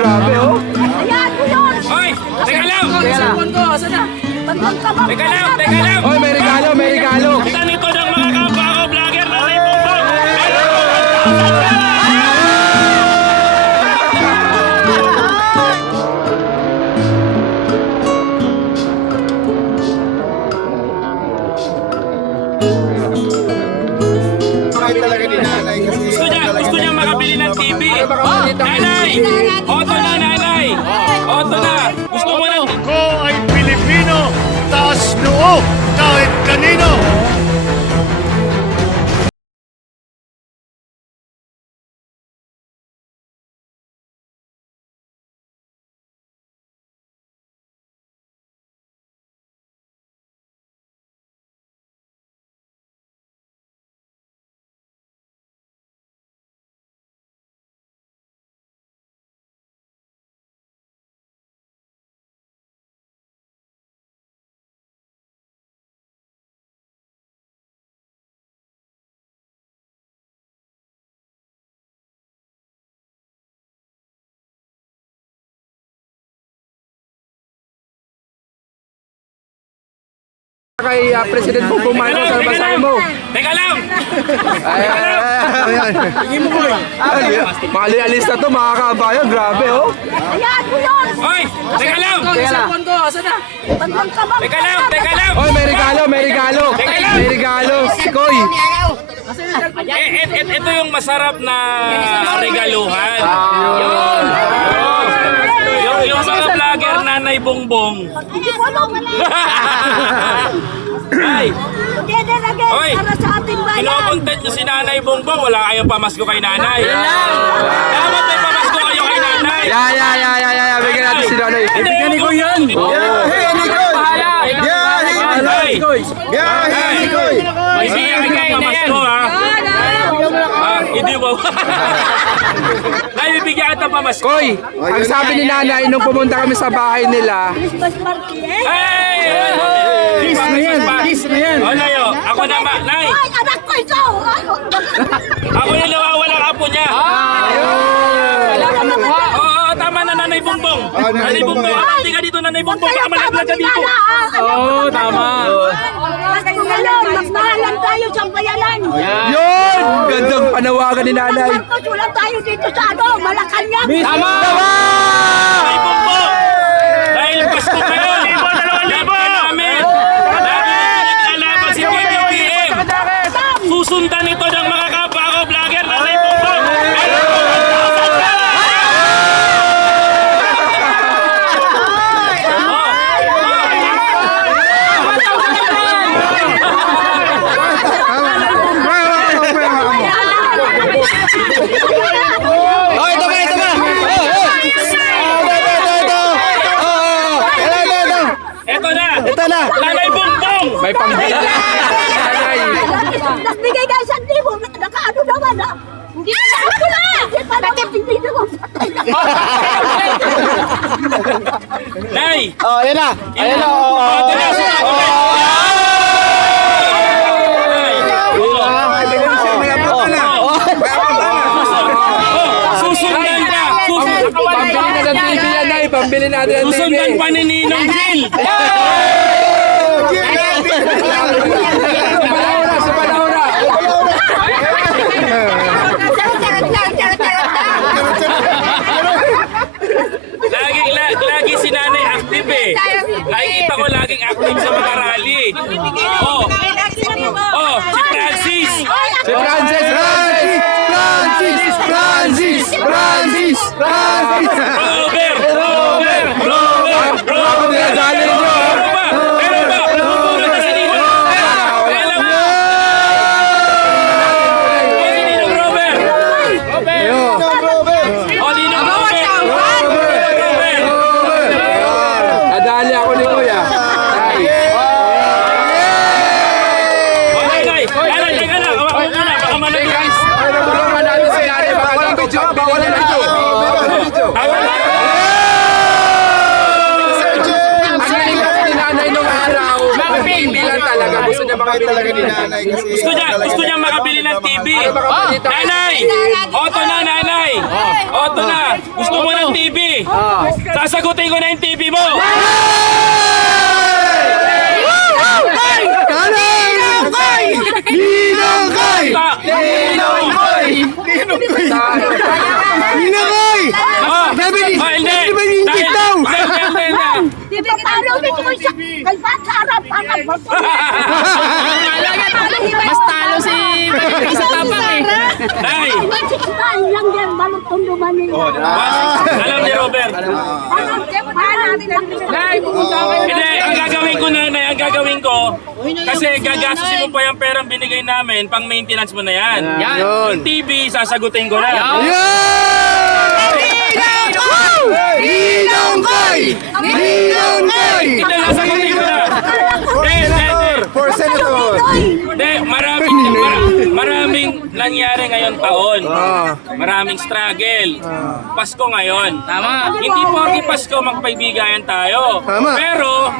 grabe oh. Ayan ko yun! Hoy! Teka lang! Teka lang! Teka lang! Hoy, may regalo, may regalo. Kita nito ng mga kapwa ko vlogger na may bumbong! Gusto niya makabili ng TV. Nanay! Oto na, nanay! Oto na! Gusto mo na... Ko ay Pilipino, taas noo kahit kanino. Kay President Bongbong Marcos, ano ba sabi mo? Teka lang! Mali-alis na to mga kabayan, grabe oh. Ayan ko yun! Hoy! Teka lang! Teka lang! Teka lang! Hoy, may regalo, may regalo. May regalo, si Koy. Ito yung masarap na regaluhan. Yung mga vlogger Nanay Bongbong. Hindi ko alam! Ay! Together again Hoy! para sa ating bayan! Kinokontent nyo si Nanay Bongbong, wala kayong pamasko kay Nanay. Dapat may pamasko kayo kay Nanay. Ya. Bigyan natin si Nanay. Bigyan ni Koy yan. Bibigyan kay pamasko ha. Hindi ba? Ay, bibigyan kita pamasko. Koy, ang sabi ni Nanay nung pumunta kami sa bahay nila, Christmas party eh! Hey! Kiss na yan. O, Nayo, ako naman. Nay, Ay, anak ko ito! ako yung nawawalang apo niya. Oo, tama na, Nanay Bongbong. Nanay Bongbong, hindi ka dito, Nanay Bongbong. Baka malaglag ka dito. oo, tama. Pasko ngayon, magmahalan tayo sa bayanan! Yun! Gandang panawagan ni Nanay. Marcos, wala tayo dito sa Malacanang! Tama! Nanay Bongbong, dahil Pasko kayo, 1,000 namin. Lagi naglalaban si PBBM. Susundan ito ng mga kapwa ko vlogger, Nanay Bongbong. Ito na! Nanay Bongbong! May pangbili na. Nanay. Nagbigay ka 1,000, nakaano naman ha? Hindi na ako na! Bakit hindi naman patay na? Nay! Oh, yan na. Ayan na. Susundan ka! Pambili na ng TV yan, Nay. Pambili natin ng TV. Susundan pa ni Ninong Jill! Sa Balaura. Lagi si Nanay active eh. Nakikita ko laging active sa mga rally. Oh, si Francis! Si Francis. Robert! Dali nyo. Meron ba? Bubulot na si Ninong. Kailan mo? Si Ninong Robert! Oh, Ninong Robert! Nadali ako ni Kuya. Nay, teka lang. Hawakan mo na. Baka malagay. Tulungan natin si Nanay. Baka lang video. Bawal na ito. napakabait talaga ni nanay kasi Gusto niya makabili ng TV. Nanay! Oto na, nanay! Oto na! Gusto mo ng TV? Sasagutin ko na yung TV mo! Kay bata harap ang Mas talo si isa tapang eh. Nay! lang yan, balutong naman nila. Alam ni Robert. Hindi, ang gagawin ko nanay, ang gagawin ko, kasi gagastusin mo pa yung perang binigay namin, pang maintenance mo na yan. Yung TV, sasagutin ko na. Hindi, sasagutin ko na. for senator. Hindi, maraming nangyari ngayon taon. Maraming struggle. Pasko ngayon. Tama. Hindi porke Pasko magpaibigayan tayo. Pero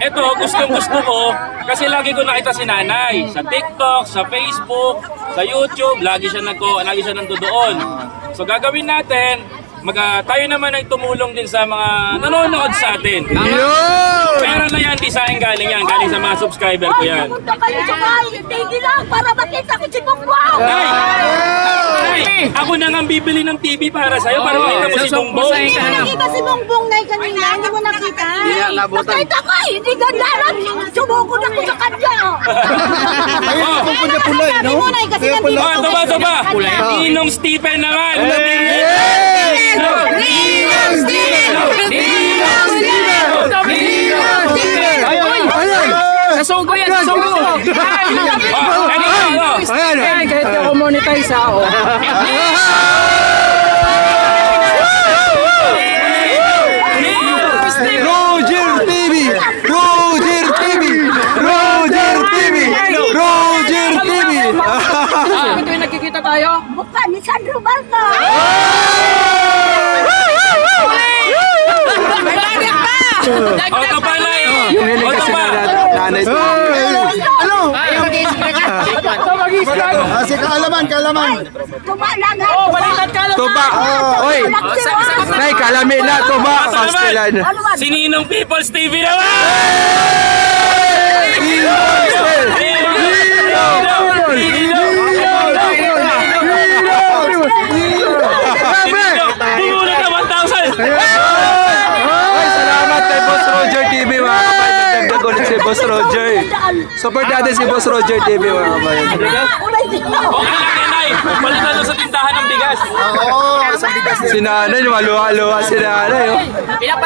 ito gustong-gusto ko kasi lagi ko nakita si nanay sa TikTok, sa Facebook, sa YouTube, lagi siya nandoon. So gagawin natin, tayo naman ay tumulong din sa mga nanonood sa atin. Pera na yan, di sa akin galing yan, galing sa mga subscriber ko yan. Pumunta kayo sa bahay, hindi lang para makita ko si Bongbong. Nay, ako na nga bibili ng TV para sa'yo, para makita mo si Bongbong. Hindi mo nakita si Bongbong na kanina, hindi mo nakita. Nakita ko, hindi ganda lang. Sumukod ako sa kanya. Sabi mo na kasi nandito. Ito ba? Ninong Stephen naman. Sasugo yan, sasugo. Ayan, kahit ako monetize ako. Roger TV! Roger TV! Roger TV! Roger TV! Ito yung nakikita tayo. Mukha ni Sandro Balca. Ito pa na yun. Yung hiling kasi nanay sa Si kaalaman. Tumalang. Tuba! Oy! Nay, kalami na! Tuba! Pastilan! Si Ninong People's TV naman! Bumulit na 1,000! Ay, salamat kay Boss Roger TV mga kabayan. Nagdagdag ulit si Boss Roger. Support natin si Boss Roger TV mga kabayan. Okay lang, Nay. Palitan mo sa tindahan ng bigas. Si nanay, maluha-luha si nanay. Oh.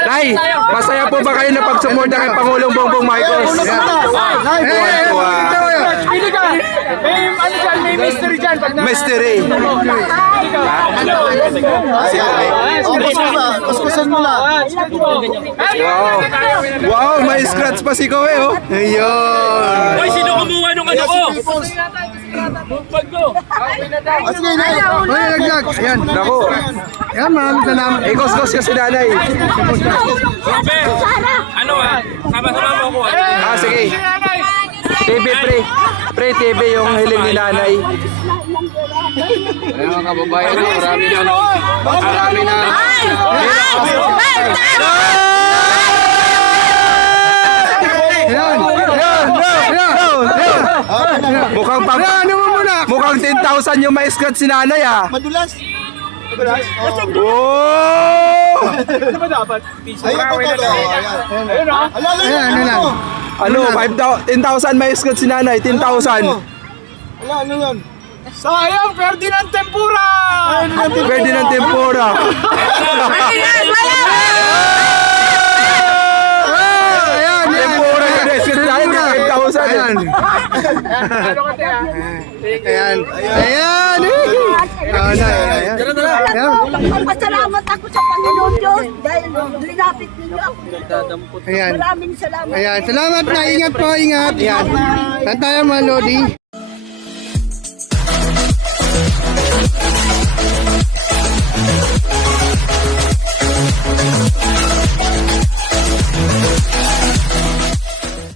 Nay, masaya po ba kayo na pagsumorda kay Pangulong Bongbong Marcos? Tuwa-tuwa. May mystery dyan. Mystery. Kuskusan mo lang. Wow. Wow, may scratch pa si Kowe, oh. Ayun. Hoy, sino kumuha nung ano ko? Bag ko. Sige, nay. Naglag. Ayan, naku. Ayan, maraming salamat. Ikos-kos ka si nanay. Robert, ano sama-sama mo ako. Sige. TV pre. Pre TV yung hiling ni nanay. Ayan mga kababayan, marami na. Marami na. Mukhang 10,000 yung may scratch si nanay ah. Madulas. Oh! Ayan. Ano, 10,000 may scratch si nanay, 10,000. Ano yan? Sayang, Ferdinand Tempura! Pwede ng tempura. Ayan, tempura yung scratch si nanay, 5,000. Ayan. Ayan. Pasalamat ako sa Panginoon Diyos dahil linapit ninyo ako. Ayan. Maraming salamat. Ayan, salamat na. Ingat po, ingat. Ayan. Saan tayo mga Lodi?